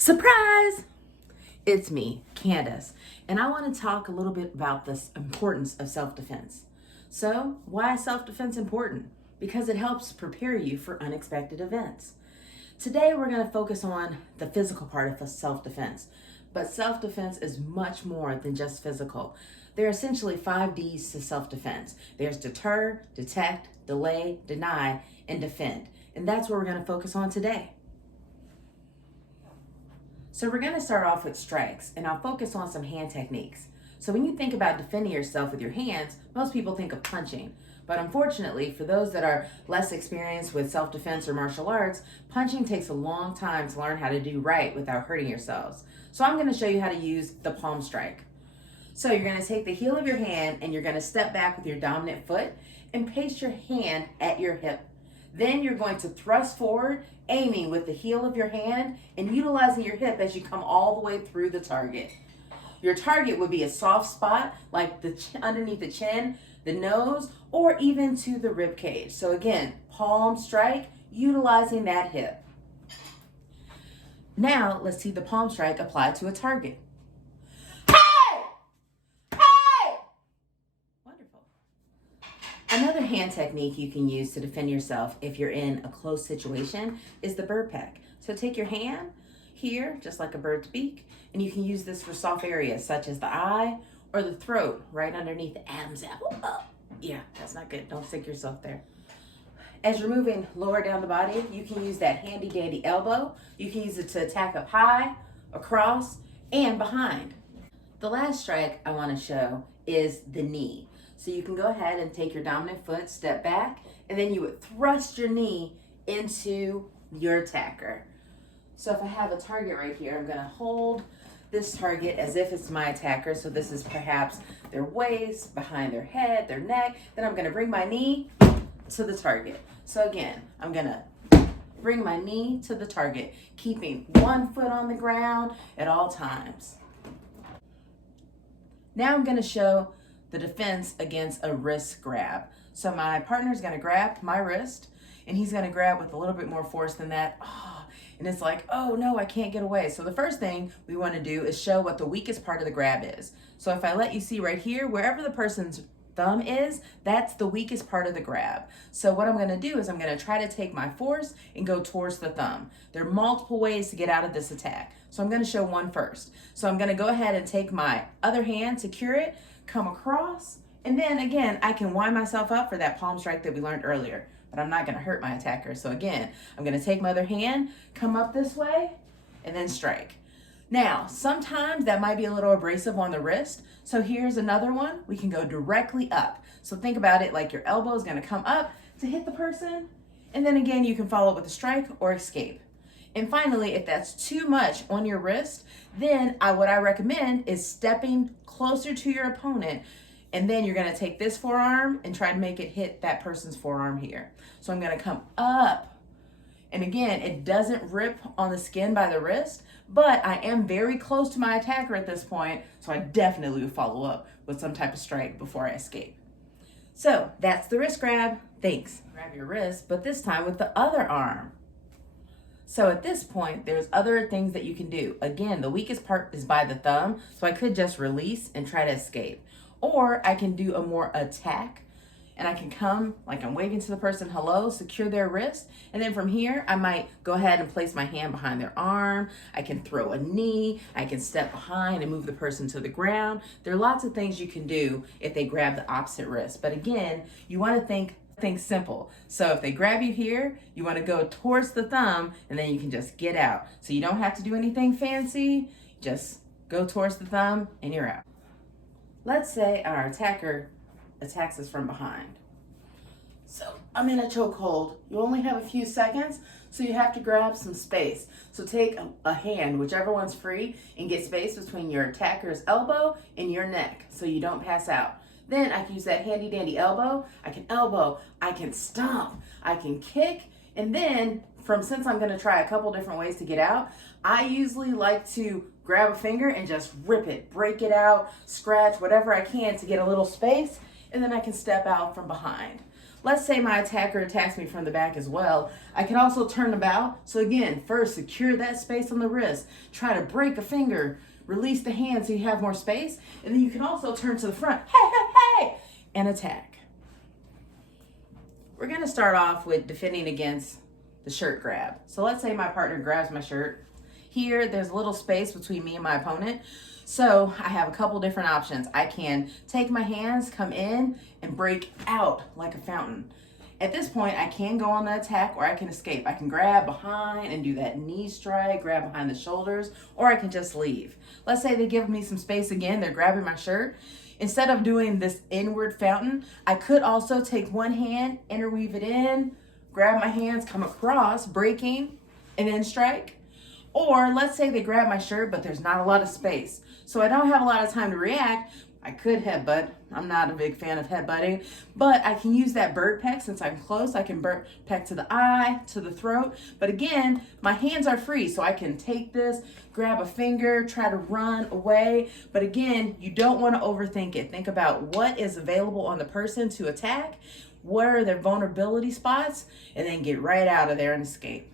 Surprise! It's me, Candace, and I want to talk a little bit about the importance of self-defense. So, why is self-defense important? Because it helps prepare you for unexpected events. Today, we're going to focus on the physical part of self-defense, but self-defense is much more than just physical. There are essentially 5 D's to self-defense. There's deter, detect, delay, deny, and defend. And that's what we're going to focus on today. So we're going to start off with strikes, and I'll focus on some hand techniques. So when you think about defending yourself with your hands, most people think of punching. But unfortunately, for those that are less experienced with self-defense or martial arts, punching takes a long time to learn how to do right without hurting yourselves. So I'm going to show you how to use the palm strike. So you're going to take the heel of your hand and you're going to step back with your dominant foot and place your hand at your hip. Then you're going to thrust forward, aiming with the heel of your hand and utilizing your hip as you come all the way through the target. Your target would be a soft spot like underneath the chin, the nose, or even to the rib cage. So again, palm strike, utilizing that hip. Now let's see the palm strike applied to a target. Another hand technique you can use to defend yourself if you're in a close situation is the bird peck. So take your hand here, just like a bird's beak, and you can use this for soft areas such as the eye or the throat, right underneath the Adam's apple. Oh, yeah, that's not good. Don't stick yourself there. As you're moving lower down the body, you can use that handy dandy elbow. You can use it to attack up high, across, and behind. The last strike I want to show is the knee. So you can go ahead and take your dominant foot, step back, and then you would thrust your knee into your attacker. So if I have a target right here, I'm going to hold this target as if it's my attacker. So this is perhaps their waist, behind their head, their neck. Then I'm going to bring my knee to the target. So again, I'm going to bring my knee to the target, keeping one foot on the ground at all times. Now I'm going to show the defense against a wrist grab. So my partner's gonna grab my wrist and he's gonna grab with a little bit more force than that. And it's like, oh no, I can't get away. So the first thing we wanna do is show what the weakest part of the grab is. So if I let you see right here, wherever the person's thumb is, that's the weakest part of the grab. So what I'm gonna do is I'm gonna try to take my force and go towards the thumb. There are multiple ways to get out of this attack. So I'm gonna show one first. So I'm gonna go ahead and take my other hand, secure it, come across, and then again, I can wind myself up for that palm strike that we learned earlier, but I'm not gonna hurt my attacker. So again, I'm gonna take my other hand, come up this way, and then strike. Now, sometimes that might be a little abrasive on the wrist. So here's another one. We can go directly up. So think about it like your elbow is gonna come up to hit the person, and then again, you can follow with a strike or escape. And finally, if that's too much on your wrist, then what I recommend is stepping closer to your opponent, and then you're gonna take this forearm and try to make it hit that person's forearm here. So I'm gonna come up, and again, it doesn't rip on the skin by the wrist, but I am very close to my attacker at this point, so I definitely would follow up with some type of strike before I escape. So that's the wrist grab. Thanks. Grab your wrist, but this time with the other arm. So at this point, there's other things that you can do. Again, the weakest part is by the thumb, so I could just release and try to escape. Or I can do a more attack, and I can come like I'm waving to the person, hello, secure their wrist, and then from here, I might go ahead and place my hand behind their arm. I can throw a knee, I can step behind and move the person to the ground. There are lots of things you can do if they grab the opposite wrist. But again, you wanna think simple. So if they grab you here, you want to go towards the thumb and then you can just get out. So you don't have to do anything fancy, just go towards the thumb and you're out. Let's say our attacker attacks us from behind. So I'm in a chokehold. You only have a few seconds, so you have to grab some space. So take a hand, whichever one's free, and get space between your attacker's elbow and your neck so you don't pass out. Then I can use that handy dandy elbow, I can stomp, I can kick, and then since I'm gonna try a couple different ways to get out, I usually like to grab a finger and just rip it, break it out, scratch, whatever I can to get a little space, and then I can step out from behind. Let's say my attacker attacks me from the back as well. I can also turn about. So again, first secure that space on the wrist. Try to break a finger, release the hand so you have more space. And then you can also turn to the front, hey, hey, hey, and attack. We're gonna start off with defending against the shirt grab. So let's say my partner grabs my shirt. Here, there's a little space between me and my opponent. So I have a couple different options. I can take my hands, come in, and break out like a fountain. At this point, I can go on the attack or I can escape. I can grab behind and do that knee strike, grab behind the shoulders, or I can just leave. Let's say they give me some space again, they're grabbing my shirt. Instead of doing this inward fountain, I could also take one hand, interweave it in, grab my hands, come across, breaking, and then strike. Or let's say they grab my shirt, but there's not a lot of space. So I don't have a lot of time to react. I could headbutt. I'm not a big fan of headbutting, but I can use that bird peck since I'm close. I can bird peck to the eye, to the throat. But again, my hands are free, so I can take this, grab a finger, try to run away. But again, you don't want to overthink it. Think about what is available on the person to attack, where are their vulnerability spots, and then get right out of there and escape.